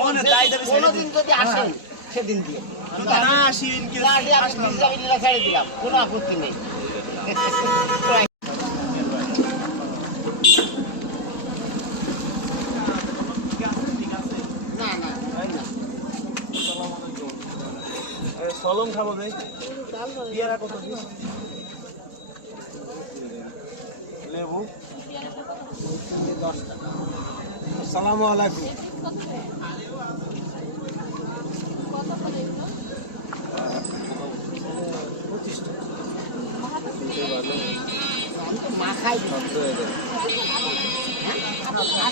মনে তাই দেবে কোনোদিন যদি আসেন সেদিন দিয়ে। না আসি in case না আমি আসলাম না। ভিজিটাবিলিটা ছেড়ে দিলাম কোনো আপত্তি নেই। হয় সলম খাব ভাই পেয়ারা কত পিস লেবু? দশ টাকা। আসসালামু আলাইকুম। মাখাই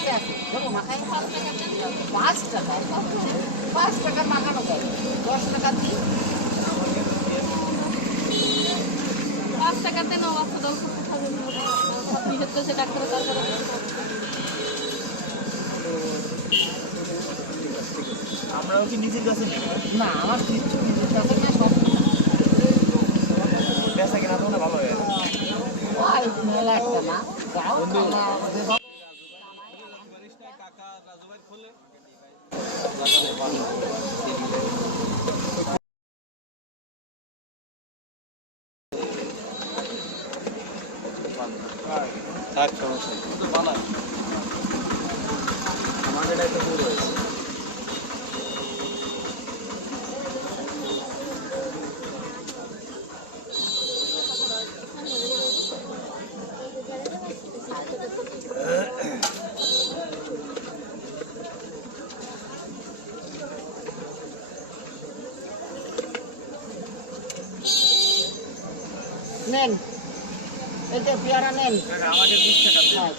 আছে আছে মাখাই পাঁচ টাকা পাঁচ টাকা মাখানো যায় দশ টাকা দিই পাঁচ টাকাতে নাও আপনি দশ টাকা খাবেন আপনি হচ্ছে ডাক্তারের দরকার আমরাও কি নিজের কাছে না আমার কিচ্ছু নিজের কাছে না সব বেচা কেনা তো না ভালো হয় মেলা একটা না থাক সমস্যা নেই। আমাদের একটা পুরো হয়েছে নেন এই যে পেয়ারা নেন। আমাকে বিশ টাকা। হ্যাঁ,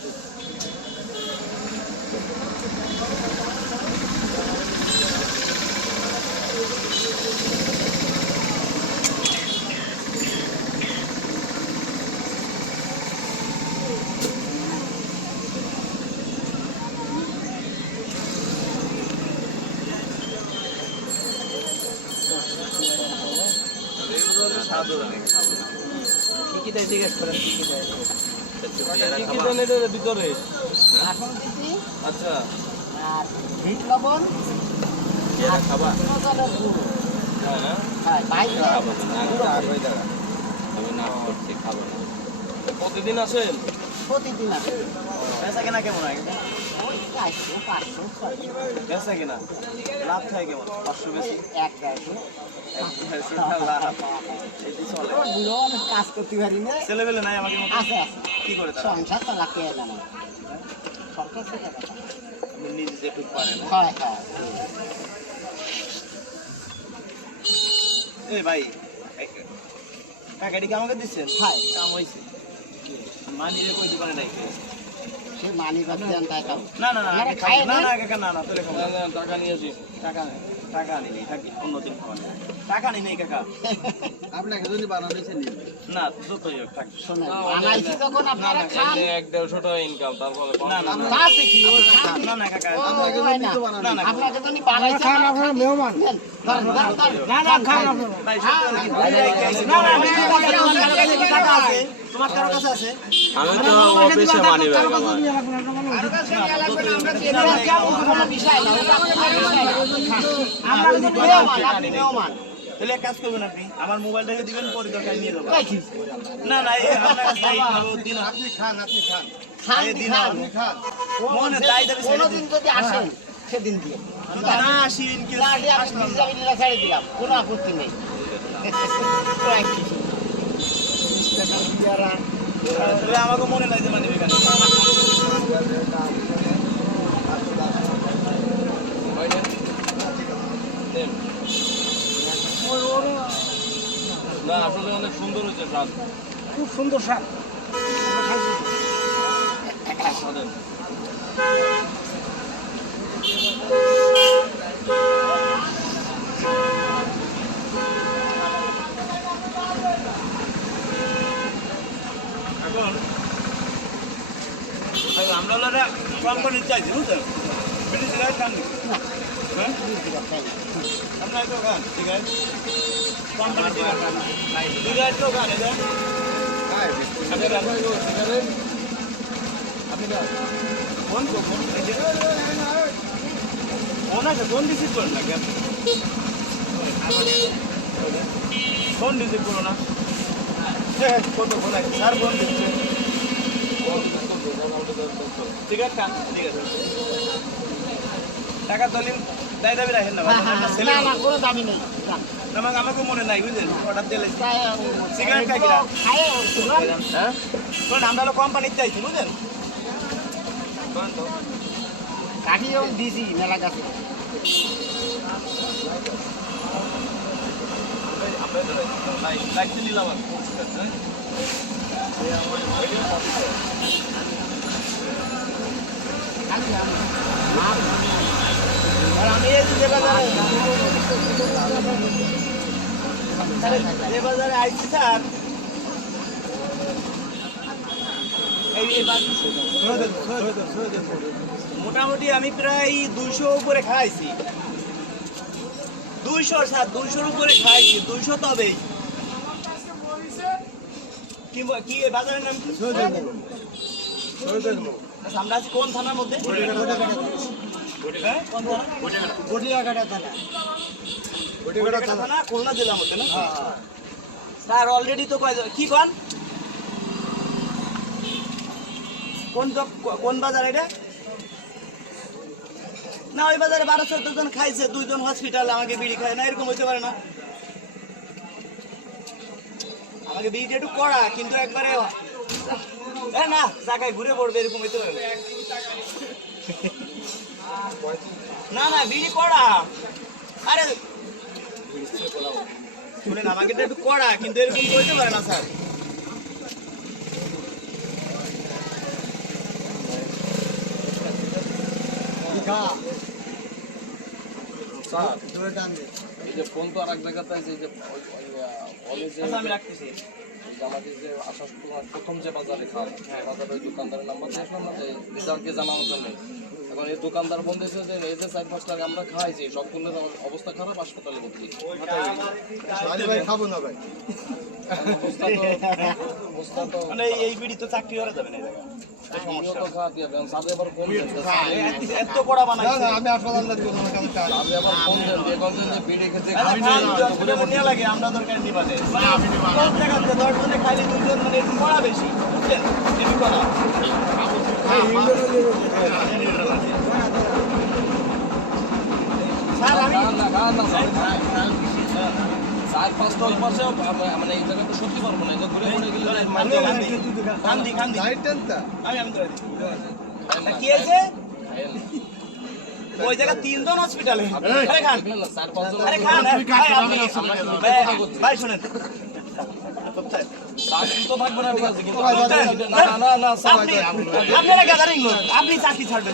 কি কি জিজ্ঞেস করেন? দেন এটার ভিতরে? আচ্ছা। আর বিট লবণ। খাবা? গুঁড়ো। হ্যাঁ। হ্যাঁ বাইরে গুঁড়ো করে। প্রতিদিন আসেন? প্রতিদিন আসেন বেচা কেনা কেমন হয়? চারশো পাঁচশো বেচা কেনা লাভ থাকে কেমন পাঁচশো বেশি এক কাজ করতে পারি না ছেলেবেলে নাই আমাকে মতো আছে আছে কি করে তারা সংসার চালাতে এলাম সংসার থেকে নিজে যেটুকু হয় হয় এই ভাই কাকাটি কি আমাকে দিচ্ছেন হয় কাম হয়েছে মা নিজে কইতে পারে নাই। মানি বাদ দেন টাকা না না না। না না? টাকা নিয়ে আসি টাকা নেই টাকা আনি নেই থাকি অন্যদিন খাওয়া টাকা নেই নেই কাকা। আপনাকে যদি বানানো নিন না যতই হোক থাক। বানাইছি যখন আপনারা খান। এক দেড়শো টাকা ইনকাম তারপরে না না না। আছে কি? না না কাকা ও, হয় না। না। না আপনাকে যদি বানাইছে আপনারা মেহমান। না না খান আছে তোমার কারও কাছে আছে? আমি তো অফিসে মানি ব্যাগ তাহলে কাজ করবেন আপনি আমার দিবেন পরে দরকার নিয়ে না না আপনি খান আপনি খান মনে তাই যদি আসেন সেদিন দিয়ে না আসি in case না আসলে আমি আসলাম না। ছেড়ে দিলাম কোনো আপত্তি নেই আমাকে মনে নাই যে মানে না আসলে অনেক সুন্দর হয়েছে স্বাদ। খুব সুন্দর স্বাদ স্বাদের। এখন এই আমরা হলো একটা কোম্পানি চাইছি বুঝছেন ব্রিটিশ সিগারেট খান? হ্যাঁ আপনার তো খান সিগারেট কোম্পানি সিগারেট খান সিগারেট তো খান এটা আপনি আপনি কোন কোন এই যে ওনাকে ফোন রিসিভ করেন না কেন ফোন রিসিভ করো না। হ্যাঁ কত ফোন আছে। স্যার ফোন দিচ্ছে। ঠিক আছে ঠিক আছে। টাকা দলিল দায় দাবি রাখেন না হ্যাঁ, হ্যাঁ, হ্যাঁ। কোনো দাবি নেই। না। আমাকে মনে নাই বুঝলেন? অর্ডার দিলে। সিগারেট খাই কিনা? শুনুন। হ্যাঁ? আমরা হলো কোম্পানিতে চাইছি বুঝলেন? কাঠিও দিছি মেলা গাছে। আমরা লাইক নিলাম আর হ্যাঁ খালি আমি। আর আমি এই যে আইছি মোটামুটি আমি প্রায় দুইশো উপরে খাইছি। দুইশো স্যার দুইশোর উপরে খাইছি, দুইশো তবেই কি বাজারের নাম কি? আচ্ছা, আমরা আছি কোন থানার মধ্যে? হ্যাঁ? থানা? গড়িয়াকাটা থানা খুলনা জেলার মধ্যে না? স্যার অলরেডি তো কয় কি কোন? কোন কোন বাজার এটা? না ওই বাজারে বারো চোদ্দ জন খাইছে দুইজন হসপিটাল আমাকে বিড়ি খায় না এরকম হইতে পারে না। আমাকে বিড়িটা একটু কড়া কিন্তু একবারে না জায়গায় ঘুরে পড়বে এরকম হইতে পারে না। না বিড়ি কড়া। আরে শুনেন আমাকে একটু কড়া কিন্তু এরকম হইতে পারে না স্যার। স্যার এই যে ফোন তো আর এক জায়গাতে আছে এই যে যে আচ্ছা আমি রাখতেছি। আমাদের যে আসার সময় প্রথম যে বাজারে খান বাজারে ওই দোকানদারের নাম্বার দিয়েছিলাম না যে রেজাল্টকে জানানোর জন্য। এখন এই দোকানদার দিয়েছে যে এই যে চার পাঁচ টাকা আমরা খাইছি সবগুলোর অবস্থা খারাপ হাসপাতালে ভর্তি খাব না ভাই। মানে এই- বিড়ি তো চাকরি করা যাবে না এই জায়গায়। এই আমিও সমস্যা তো খাওয়া দিয়ে দেন সাথে আবার ফোন দেন এই এত- এত কড়া আমি হাসপাতাল দিব আমার কাছে টাকা নেই। আমি আবার ফোন দেন দিয়ে বলছেন যে বিড়ি খেতে আরে খাবি খান, না, দুই তো হাজার ঘুরে টাকা নেওয়া লাগে, আমরা দরকার নিবাদে। মানে সব জায়গাতে খাইলে মানে বেশি। স্যার, আমি- চার পাঁচটা ওই পাশে মানে এই জায়গায় তো সত্যি পারব না ঘুরে ঘুরে গেলে ধরেন, খান দি, খান দি, খান দি। লাইটেন তা আমি আমি ধরে দিই। কি হয়েছে? ওই জায়গায় তিনজন হসপিটালে আরে খান দেখলেন না, চার পাঁচজন আরে খান হ্যাঁ। ভাই, শুনেন আছে কিন্তু বুঝলেন? না না না না স্যার আপনি- আপনারা গ্যাদারিং লোক আপনি চাকরি ছাড়বেন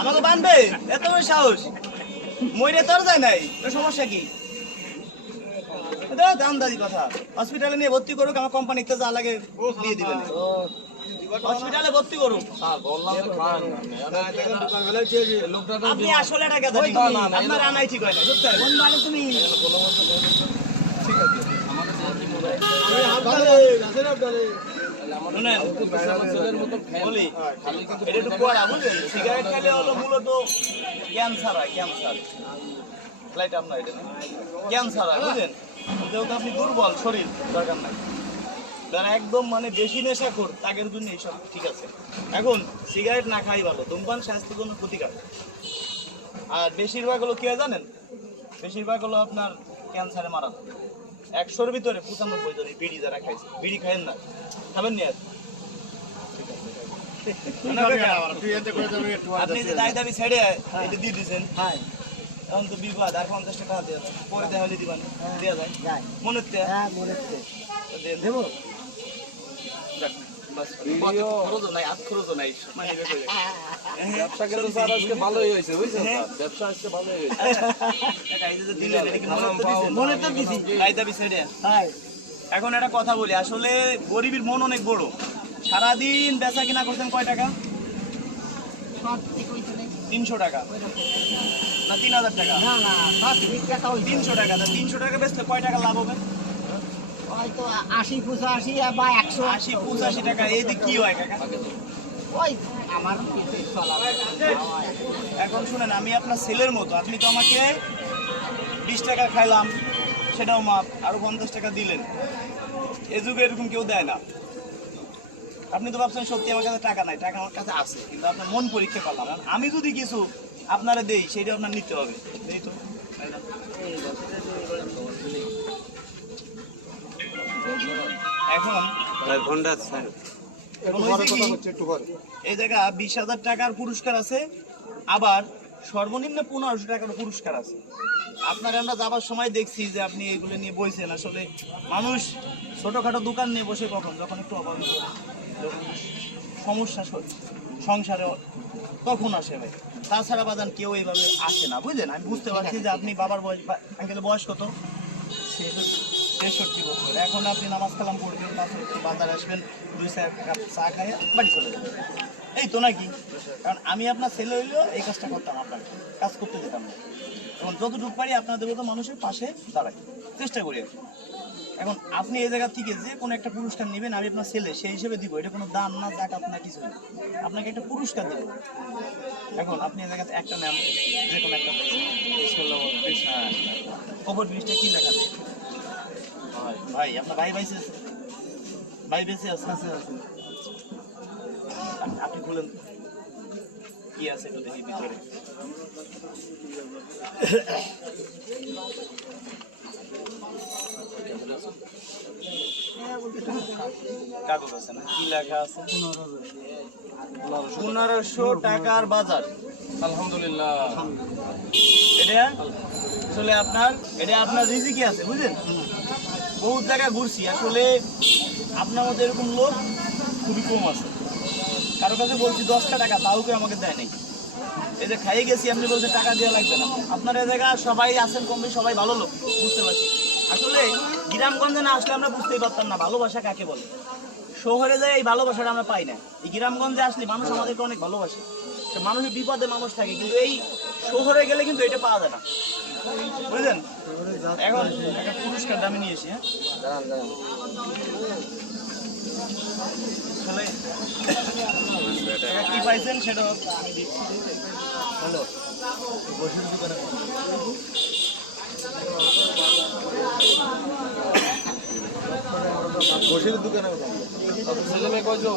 আমাকে বানবে? এত বড় সাহস। মইরে তোর যায় নাই? সমস্যা কি? দামদারি কথা। হসপিটালে নিয়ে ভর্তি করুক আমার কোম্পানিতে যা লাগে দিয়ে দিবেন। হসপিটালে ভর্তি তো আপনি আসলে আপনার আনাই ঠিক হয় না তুমি? ছেলের সিগারেট খেলে হলো মূলত ক্যান্সার হয় ক্যান্সার লাইট আপনার এটা। ক্যান্সার হয় বুঝলেন? যেহেতু আপনি দুর্বল শরীর দরকার নাই। যারা একদম মানে বেশি নেশাখোর তাদের জন্য এইসব ঠিক আছে। এখন সিগারেট না খাই ভালো ধূমপান স্বাস্থ্যের জন্য ক্ষতিকারক। আর বেশিরভাগ হলো কি জানেন? বেশিরভাগ হলো আপনার ক্যান্সারে মারা যায়। একশোর ভিতরে পঁচানব্বই জন বিড়ি যারা খাইছে বিড়ি খাইন না খাবেন নি একটু আপনি যে দায় দাবি ছেড়ে এটা দিয়ে দিয়েছেন এখন তো বিবাদ আর পঞ্চাশ টাকা দেওয়া যায়। পরে দেখা হলে দিবান দেওয়া যায়। মনে হচ্ছে? হ্যাঁ, মনে হচ্ছে। দেবো? মানে ব্যবসা কিন্তু স্যার আজকে ভালোই হয়েছে বুঝছেন ব্যবসা আজকে ভালোই হয়েছে। টাকা এই যে দিলেন, এটা কি তো দিছেন? তো দিছি। কায়দা বিষয়টা। এখন একটা কথা বলি আসলে গরিবের মন অনেক বড়। সারাদিন বেচা কিনা করছেন কয় টাকা। তিনশো টাকা। না তিন হাজার টাকা। তিনশো টাকা তিনশো টাকা বেচলে কয় টাকা লাভ হবে? হয়তো আশি পঁচাশি বা একশো। আশি পঁচাশি টাকা। এই দিক কি হয়? কাকা ওই আমার এখন শুনেন আমি আপনার ছেলের মতো। আপনি তো আমাকে বিশ টাকা খাইলাম সেটাও মাপ আরও পঞ্চাশ টাকা দিলেন। এ যুগে এরকম কেউ দেয় না। আপনি তো ভাবছেন সত্যি আমার কাছে টাকা নাই। টাকা আমার কাছে আছে কিন্তু আপনার মন পরীক্ষা করলাম। আমি যদি কিছু আপনারা দেই সেটা আপনার নিতে হবে। এই তো? এখন কি, এই জায়গা বিশ হাজার টাকার পুরস্কার আছে আবার সর্বনিম্ন পনেরোশো টাকার পুরস্কার আছে। আপনার আমরা যাবার সময় দেখছি যে আপনি এগুলো নিয়ে বইছেন। আসলে মানুষ ছোটখাটো দোকান নিয়ে বসে কখন? যখন একটু যখন সমস্যা সংসারে তখন আসে ভাই। তাছাড়া বাদান কেউ এইভাবে আসে না বুঝলেন? আমি বুঝতে পারছি যে আপনি বাবার বয়স আঙ্কেলের বয়স কত? তেষট্টি বছর। এখন আপনি নামাজ কালাম পড়বেন বাজার আসবেন, দুই চার কাপ চা খাইয়া বাড়ি চলে যাবেন। এই তো নাকি? কারণ আমি আপনার ছেলে হইলেও এই কাজটা করতাম আপনাকে, কাজ করতে যেতাম না। এখন যতটুকু পারি আপনাদের মতো মানুষের পাশে দাঁড়াই, চেষ্টা করি এখন আপনি এই জায়গা থেকে যে কোনো একটা পুরস্কার নেবেন, আমি আপনার ছেলে, সেই হিসেবে দিব। এটা কোনো দান না, জাকাত না কিছু না। আপনাকে একটা পুরস্কার দেবো। এখন আপনি এই জায়গাতে একটা নেন যে কোনো একটা কবর ব্রিজটা কি লেখা ভাই ভাই আপনার ভাই বেঁচে আছে? ভাই বেঁচে আছে? আছে আছে। আপ- আপনি খুলেন। কি আছে একটু দেখি ভিতরে। কাগজ আছে না? কি লেখা আছে? পনেরোশো টাকার বাজার। আলহামদুলিল্লাহ। এটা? আসলে আপনার এটা আপনার রিজিকে আছে বুঝলেন? বহু জায়গা ঘুরছি। আসলে আপনার মধ্যে এরকম লোক, খুবই কম আছে। কারও কাছে বলছি দশটা টাকা, তাও কেউ আমাকে দেয় নাই। এই যে খাইয়ে গেছি আপনি বলছেন টাকা দেওয়া লাগবে না। আপনার এই জায়গা সবাই আছেন কমবে সবাই ভালো লোক, বুঝতে পারছি। আসলে গ্রামগঞ্জে না আসলে আমরা বুঝতেই পারতাম না, ভালোবাসা কাকে বলে? শহরে যায় এই ভালোবাসাটা আমরা পাই না। এই গ্রামগঞ্জে আসলে মানুষ আমাদেরকে অনেক ভালোবাসে। মানুষের বিপদে মানুষ থাকে, কিন্তু এই শহরে গেলে কিন্তু এটা পাওয়া যায় না। বুঝলেন? এখন একটা পুরস্কার দামে নিয়ে এসি হ্যাঁ? কি পাইছেন সেটা দিচ্ছি হ্যালো। বসির দোকানে ছেলে কয়জন?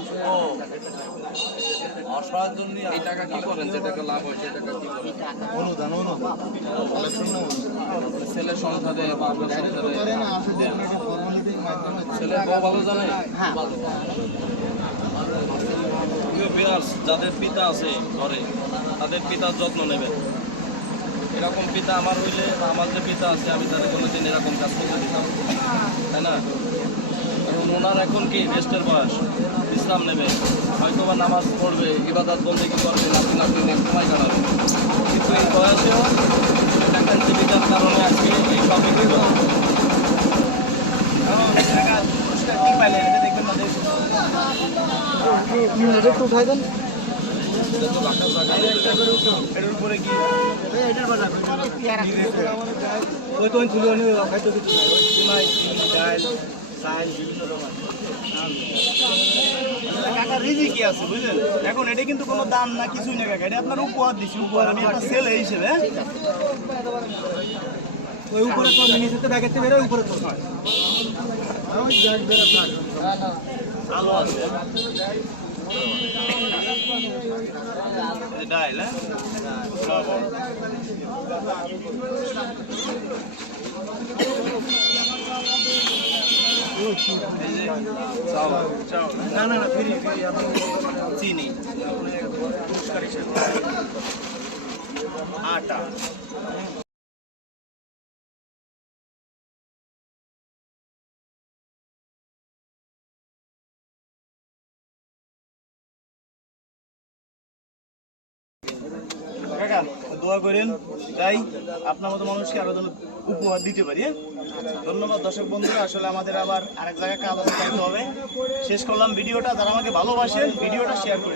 তিনশো ও এই টাকা কি করেন যে টাকা লাভ হয় সেই টাকা কি করেন অনুদান অনুদান ছেলে যাদের পিতা আছে ঘরে তাদের পিতার যত্ন নেবেন এরকম পিতা আমার হইলে আমার যে পিতা আছে, আমি তাদের কোনোদিন এরকম কাজ করতে দিতাম তাই না? ওনার এখন কি রেস্টের বয়স? বিশ্রাম নেবে। হয়তো বা নামাজ পড়বে ইবাদত কি করবে নাতি নাতি নিয়ে সময় কাটাবে। কিন্তু এই বয়সেও টাকার জীবিকার কারণে আজকে এই সব বিক্রি করে এখন কি একটু। এটার ওই তো খাইতে কিছু নাই। ডাল। চাল বিভিন্ন রকম বুঝলেন? এখন এটা কিন্তু কোনো দাম না, কিছুই না কাকা। এটা আপনার উপহার দিচ্ছি উপহার। আমি আপনার ছেলে হিসেবে হ্যাঁ? ওই উপরে তোর নিচে তো ব্যাগের থেকে বেরোয় উপরে তোর আলো আছে। না না না ফ্রি ফ্রি চিনি আটা দোয়া করেন, তাই আপনার মতো মানুষকে আরও যেন উপহার দিতে পারি হ্যাঁ? ধন্যবাদ দর্শক বন্ধুরা, আসলে আমাদের আবার আরেক জায়গায় কাজ হবে শেষ করলাম ভিডিওটা, যারা আমাকে ভালোবাসেন, ভিডিওটা শেয়ার করে